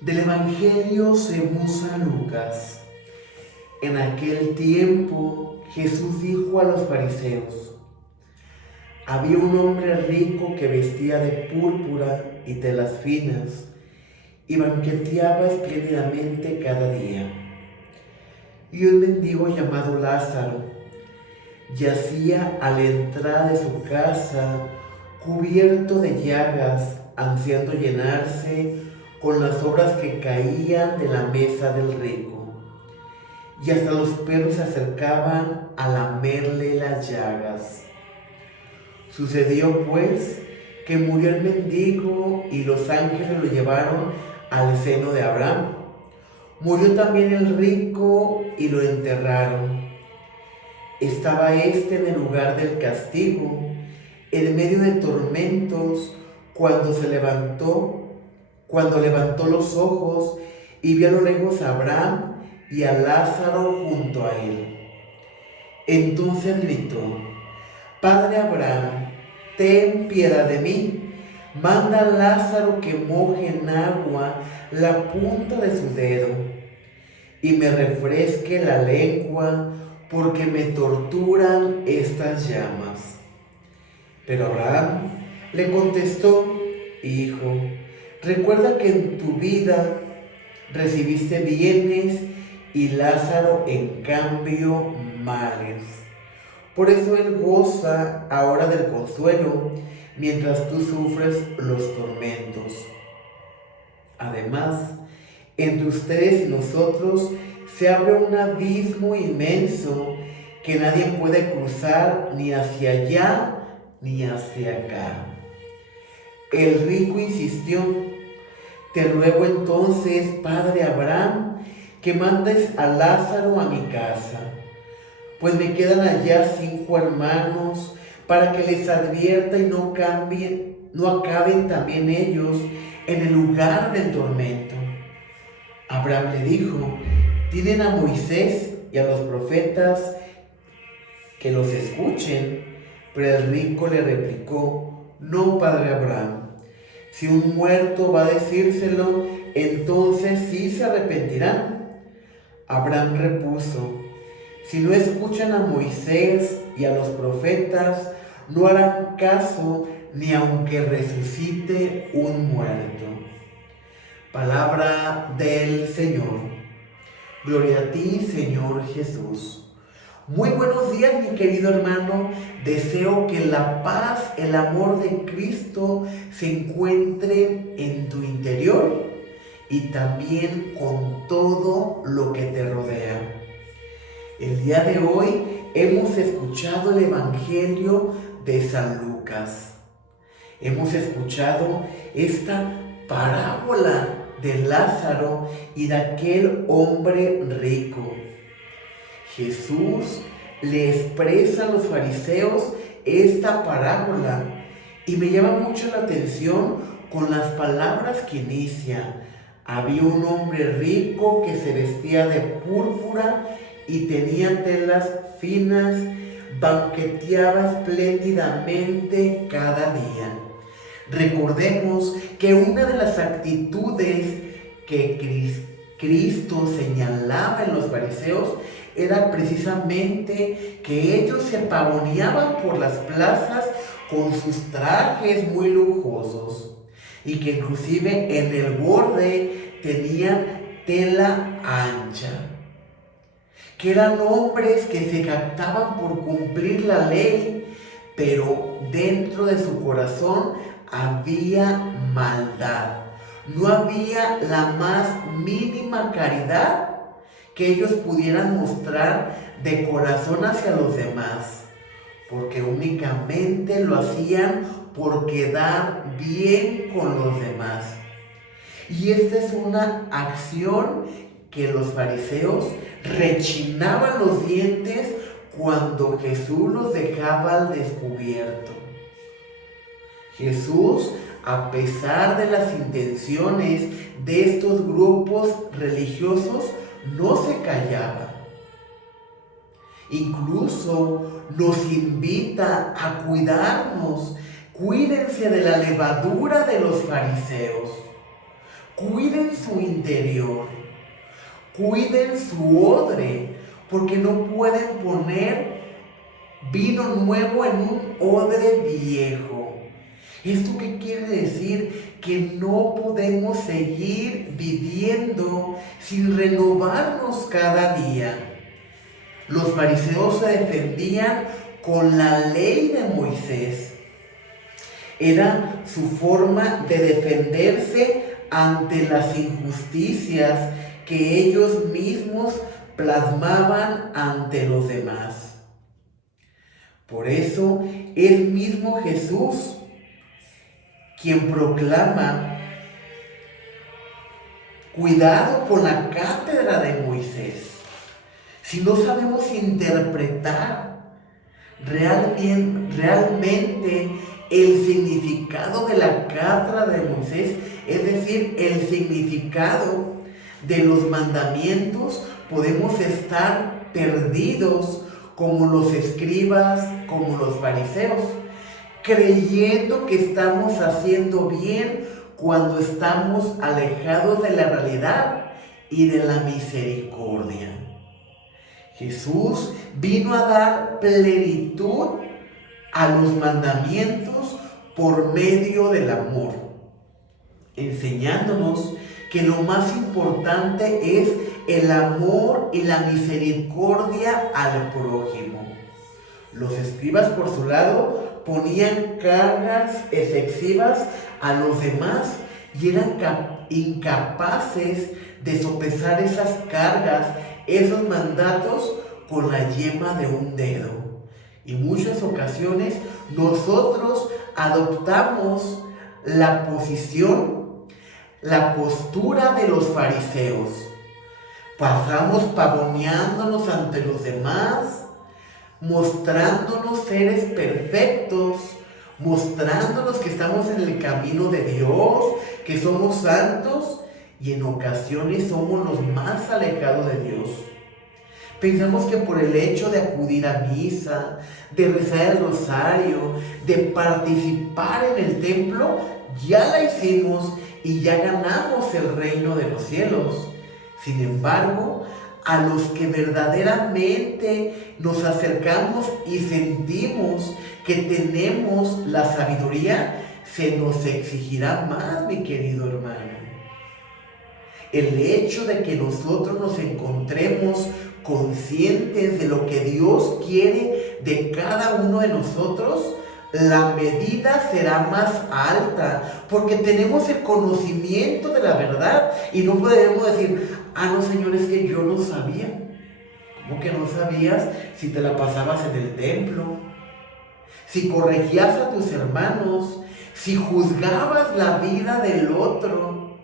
Del Evangelio según San Lucas. En aquel tiempo Jesús dijo a los fariseos: había un hombre rico que vestía de púrpura y telas finas y banqueteaba espléndidamente cada día. Y un mendigo llamado Lázaro yacía a la entrada de su casa, cubierto de llagas, ansiando llenarse con las sobras que caían de la mesa del rico. Y hasta los perros se acercaban a lamerle las llagas. Sucedió pues que murió el mendigo y los ángeles lo llevaron al seno de Abraham. Murió también el rico y lo enterraron. Estaba éste en el lugar del castigo, en medio de tormentos, cuando levantó los ojos y vio a lo lejos a Abraham y a Lázaro junto a él. Entonces gritó: Padre Abraham, ten piedad de mí. Manda a Lázaro que moje en agua la punta de su dedo y me refresque la lengua, porque me torturan estas llamas. Pero Abraham le contestó: Hijo, recuerda que en tu vida recibiste bienes y Lázaro en cambio males. Por eso él goza ahora del consuelo, mientras tú sufres los tormentos. Además, entre ustedes y nosotros se abre un abismo inmenso que nadie puede cruzar ni hacia allá ni hacia acá. El rico insistió: Te ruego entonces, padre Abraham, que mandes a Lázaro a mi casa, pues me quedan allá 5 hermanos, para que les advierta y no acaben también ellos en el lugar del tormento. Abraham le dijo: Tienen a Moisés y a los profetas, que los escuchen. Pero el rico le replicó: No, padre Abraham, si un muerto va a decírselo, entonces sí se arrepentirán. Abraham repuso: Si no escuchan a Moisés y a los profetas, no harán caso ni aunque resucite un muerto. Palabra del Señor. Gloria a ti, Señor Jesús. Muy buenos días, mi querido hermano. Deseo que la paz, el amor de Cristo se encuentre en tu interior y también con todo lo que te rodea. El día de hoy hemos escuchado el Evangelio de San Lucas. Hemos escuchado esta parábola de Lázaro y de aquel hombre rico. Jesús le expresa a los fariseos esta parábola y me llama mucho la atención con las palabras que inicia. Había un hombre rico que se vestía de púrpura y tenía telas finas, banqueteaba espléndidamente cada día. Recordemos que una de las actitudes que Cristo señalaba en los fariseos era precisamente que ellos se pavoneaban por las plazas con sus trajes muy lujosos y que inclusive en el borde tenían tela ancha, que eran hombres que se jactaban por cumplir la ley, pero dentro de su corazón había maldad. No había la más mínima caridad que ellos pudieran mostrar de corazón hacia los demás, porque únicamente lo hacían por quedar bien con los demás. Y esta es una acción que los fariseos rechinaban los dientes cuando Jesús los dejaba al descubierto. Jesús, a pesar de las intenciones de estos grupos religiosos, no se callaba. Incluso nos invita a cuidarnos. Cuídense de la levadura de los fariseos. Cuiden su interior, cuiden su odre, porque no pueden poner vino nuevo en un odre viejo. ¿Esto qué quiere decir? Que no podemos seguir viviendo sin renovarnos cada día. Los fariseos se defendían con la ley de Moisés. Era su forma de defenderse ante las injusticias que ellos mismos plasmaban ante los demás. Por eso es mismo Jesús quien proclama: cuidado con la cátedra de Moisés. Si no sabemos interpretar realmente el significado de la cátedra de Moisés, es decir, el significado de los mandamientos, podemos estar perdidos como los escribas, como los fariseos, creyendo que estamos haciendo bien cuando estamos alejados de la realidad y de la misericordia. Jesús vino a dar plenitud a los mandamientos por medio del amor, enseñándonos que lo más importante es el amor y la misericordia al prójimo. Los escribas, por su lado, ponían cargas excesivas a los demás y eran incapaces de sopesar esas cargas, esos mandatos, con la yema de un dedo. Y muchas ocasiones nosotros adoptamos la postura de los fariseos. Pasamos pavoneándonos ante los demás, mostrándonos seres perfectos, mostrándonos que estamos en el camino de Dios, que somos santos, y en ocasiones somos los más alejados de Dios. Pensamos que por el hecho de acudir a misa, de rezar el rosario, de participar en el templo, ya la hicimos y ya ganamos el reino de los cielos. Sin embargo, a los que verdaderamente nos acercamos y sentimos que tenemos la sabiduría, se nos exigirá más, mi querido hermano. El hecho de que nosotros nos encontremos conscientes de lo que Dios quiere de cada uno de nosotros, la medida será más alta, porque tenemos el conocimiento de la verdad y no podemos decir: no, Señor, es que yo no sabía. ¿Cómo que no sabías si te la pasabas en el templo? Si corregías a tus hermanos, si juzgabas la vida del otro,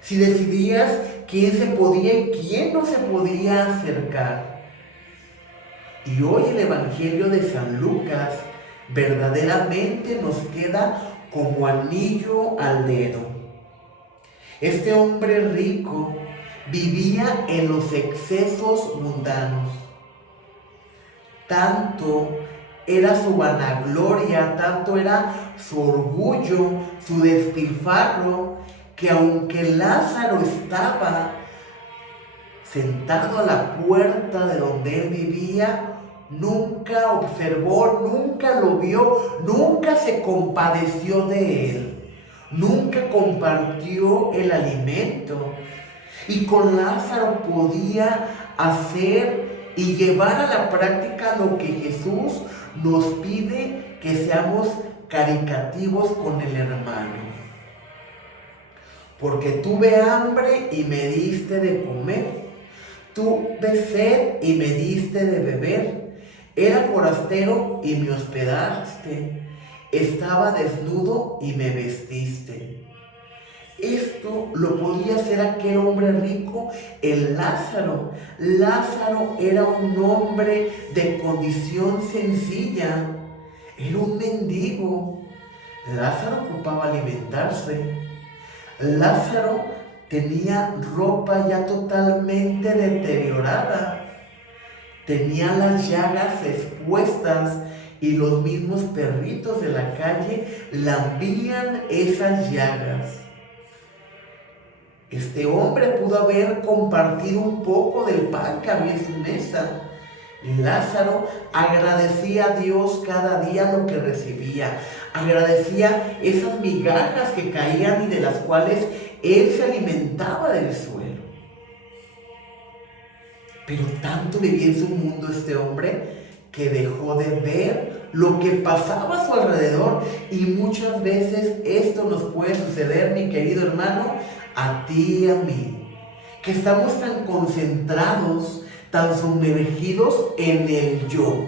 si decidías quién se podía y quién no se podía acercar. Y hoy el Evangelio de San Lucas verdaderamente nos queda como anillo al dedo. Este hombre rico vivía en los excesos mundanos. Tanto era su vanagloria, tanto era su orgullo, su despilfarro, que aunque Lázaro estaba sentado a la puerta de donde él vivía, nunca observó, nunca lo vio, nunca se compadeció de él, nunca compartió el alimento. Y con Lázaro podía hacer y llevar a la práctica lo que Jesús nos pide, que seamos caritativos con el hermano. Porque tuve hambre y me diste de comer, tuve sed y me diste de beber, era forastero y me hospedaste, estaba desnudo y me vestiste. Esto lo podía hacer aquel hombre rico, el Lázaro. Lázaro era un hombre de condición sencilla, era un mendigo. Lázaro ocupaba alimentarse. Lázaro tenía ropa ya totalmente deteriorada, tenía las llagas expuestas y los mismos perritos de la calle lambían esas llagas. Este hombre pudo haber compartido un poco del pan que había en su mesa. Lázaro agradecía a Dios cada día lo que recibía. Agradecía esas migajas que caían y de las cuales él se alimentaba del suelo. Pero tanto vivía en su mundo este hombre que dejó de ver lo que pasaba a su alrededor. Y muchas veces esto nos puede suceder, mi querido hermano, a ti y a mí, que estamos tan concentrados, tan sumergidos en el yo,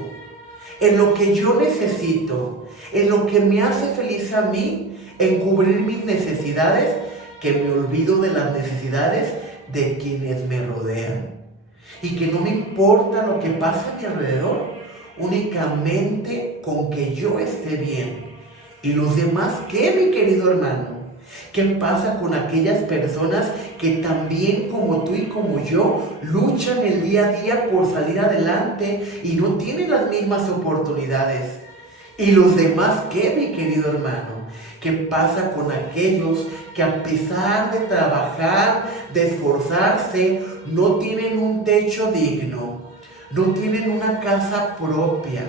en lo que yo necesito, en lo que me hace feliz a mí, en cubrir mis necesidades, que me olvido de las necesidades de quienes me rodean. Y que no me importa lo que pasa a mi alrededor, únicamente con que yo esté bien. ¿Y los demás qué, mi querido hermano? ¿Qué pasa con aquellas personas que también como tú y como yo luchan el día a día por salir adelante y no tienen las mismas oportunidades? ¿Y los demás qué, mi querido hermano? ¿Qué pasa con aquellos que a pesar de trabajar, de esforzarse, no tienen un techo digno, no tienen una casa propia?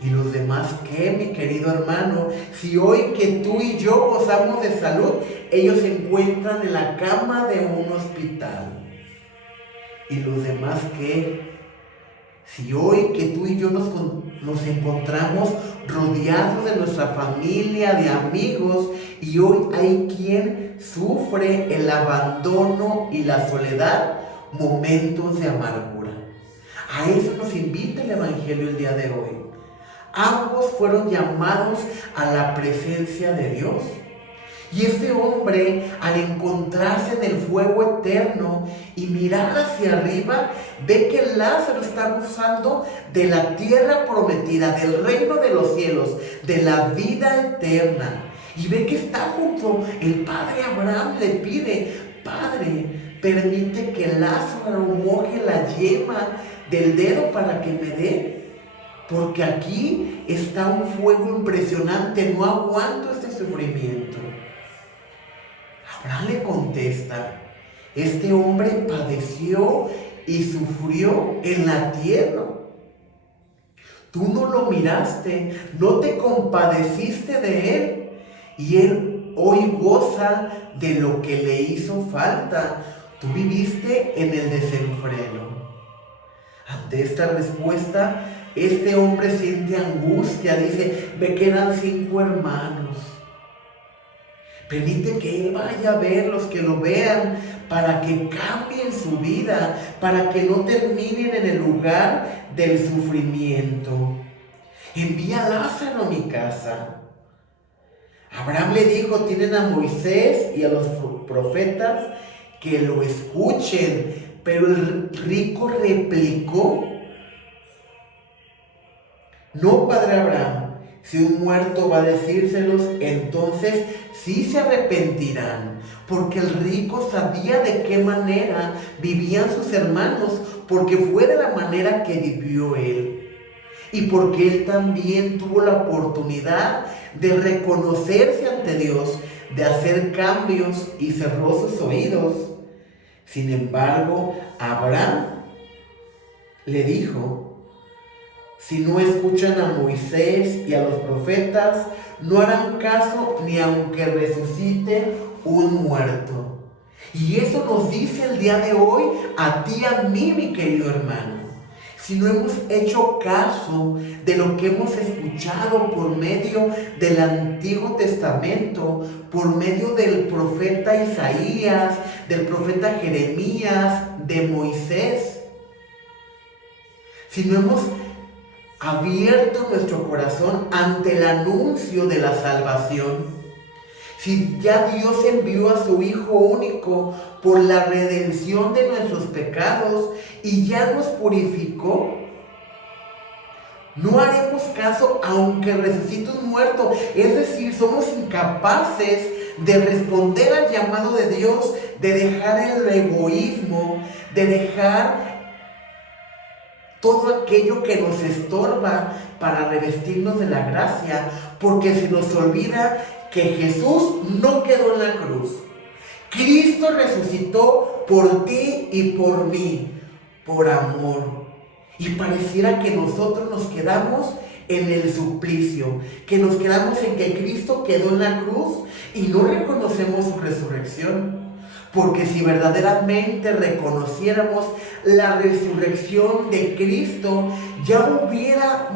¿Y los demás qué, mi querido hermano? Si hoy que tú y yo gozamos de salud, ellos se encuentran en la cama de un hospital. ¿Y los demás qué? Si hoy que tú y yo nos encontramos rodeados de nuestra familia, de amigos, y hoy hay quien sufre el abandono y la soledad, momentos de amargura. A eso nos invita el Evangelio el día de hoy. Ambos fueron llamados a la presencia de Dios. Y este hombre, al encontrarse en el fuego eterno y mirar hacia arriba, ve que Lázaro está gozando de la tierra prometida, del reino de los cielos, de la vida eterna. Y ve que está junto. El padre Abraham le pide: Padre, permite que Lázaro moje la yema del dedo para que me dé, porque aquí está un fuego impresionante, no aguanto este sufrimiento. Abraham le contesta: este hombre padeció y sufrió en la tierra. Tú no lo miraste, no te compadeciste de él, y él hoy goza de lo que le hizo falta. Tú viviste en el desenfreno. Ante esta respuesta, este hombre siente angustia, dice: me quedan 5 hermanos. Permite que él vaya a verlos, que lo vean, para que cambien su vida, para que no terminen en el lugar del sufrimiento. Envía a Lázaro a mi casa. Abraham le dijo: tienen a Moisés y a los profetas, que lo escuchen. Pero el rico replicó: no, padre Abraham, si un muerto va a decírselos, entonces sí se arrepentirán, porque el rico sabía de qué manera vivían sus hermanos, porque fue de la manera que vivió él, y porque él también tuvo la oportunidad de reconocerse ante Dios, de hacer cambios, y cerró sus oídos. Sin embargo, Abraham le dijo: si no escuchan a Moisés y a los profetas, no harán caso ni aunque resucite un muerto. Y eso nos dice el día de hoy a ti y a mí, mi querido hermano. Si no hemos hecho caso de lo que hemos escuchado por medio del Antiguo Testamento, por medio del profeta Isaías, del profeta Jeremías, de Moisés, si no hemos abierto nuestro corazón ante el anuncio de la salvación, si ya Dios envió a su Hijo único por la redención de nuestros pecados y ya nos purificó, no haremos caso aunque resucite un muerto. Es decir, somos incapaces de responder al llamado de Dios, de dejar el egoísmo, de dejar todo aquello que nos estorba para revestirnos de la gracia, porque se nos olvida que Jesús no quedó en la cruz. Cristo resucitó por ti y por mí, por amor. Y pareciera que nosotros nos quedamos en el suplicio, que nos quedamos en que Cristo quedó en la cruz y no reconocemos su resurrección. Porque si verdaderamente reconociéramos la resurrección de Cristo, ya hubiera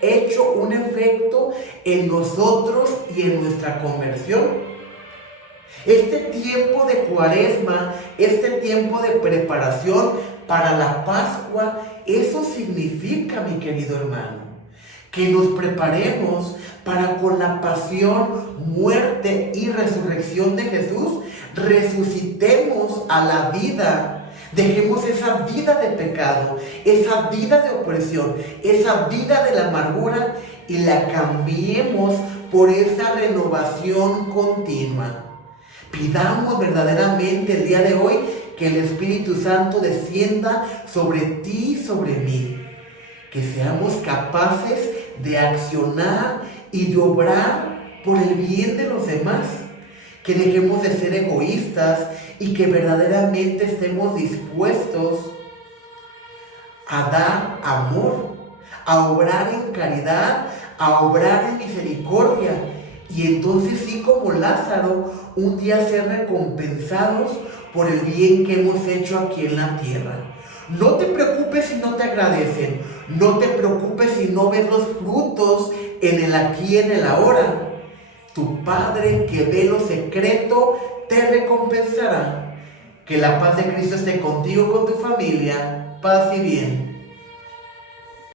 hecho un efecto en nosotros y en nuestra conversión. Este tiempo de Cuaresma, este tiempo de preparación para la Pascua, eso significa, mi querido hermano, que nos preparemos para con la pasión, muerte y resurrección de Jesús, resucitemos a la vida. Dejemos esa vida de pecado, esa vida de opresión, esa vida de la amargura y la cambiemos por esa renovación continua. Pidamos verdaderamente el día de hoy que el Espíritu Santo descienda sobre ti y sobre mí. Que seamos capaces de accionar y de obrar por el bien de los demás. Que dejemos de ser egoístas y que verdaderamente estemos dispuestos a dar amor, a obrar en caridad, a obrar en misericordia. Y entonces sí, como Lázaro, un día ser recompensados por el bien que hemos hecho aquí en la tierra. No te preocupes si no te agradecen. No te preocupes si no ves los frutos en el aquí y en el ahora. Tu Padre que ve lo secreto te recompensará. Que la paz de Cristo esté contigo, con tu familia. Paz y bien.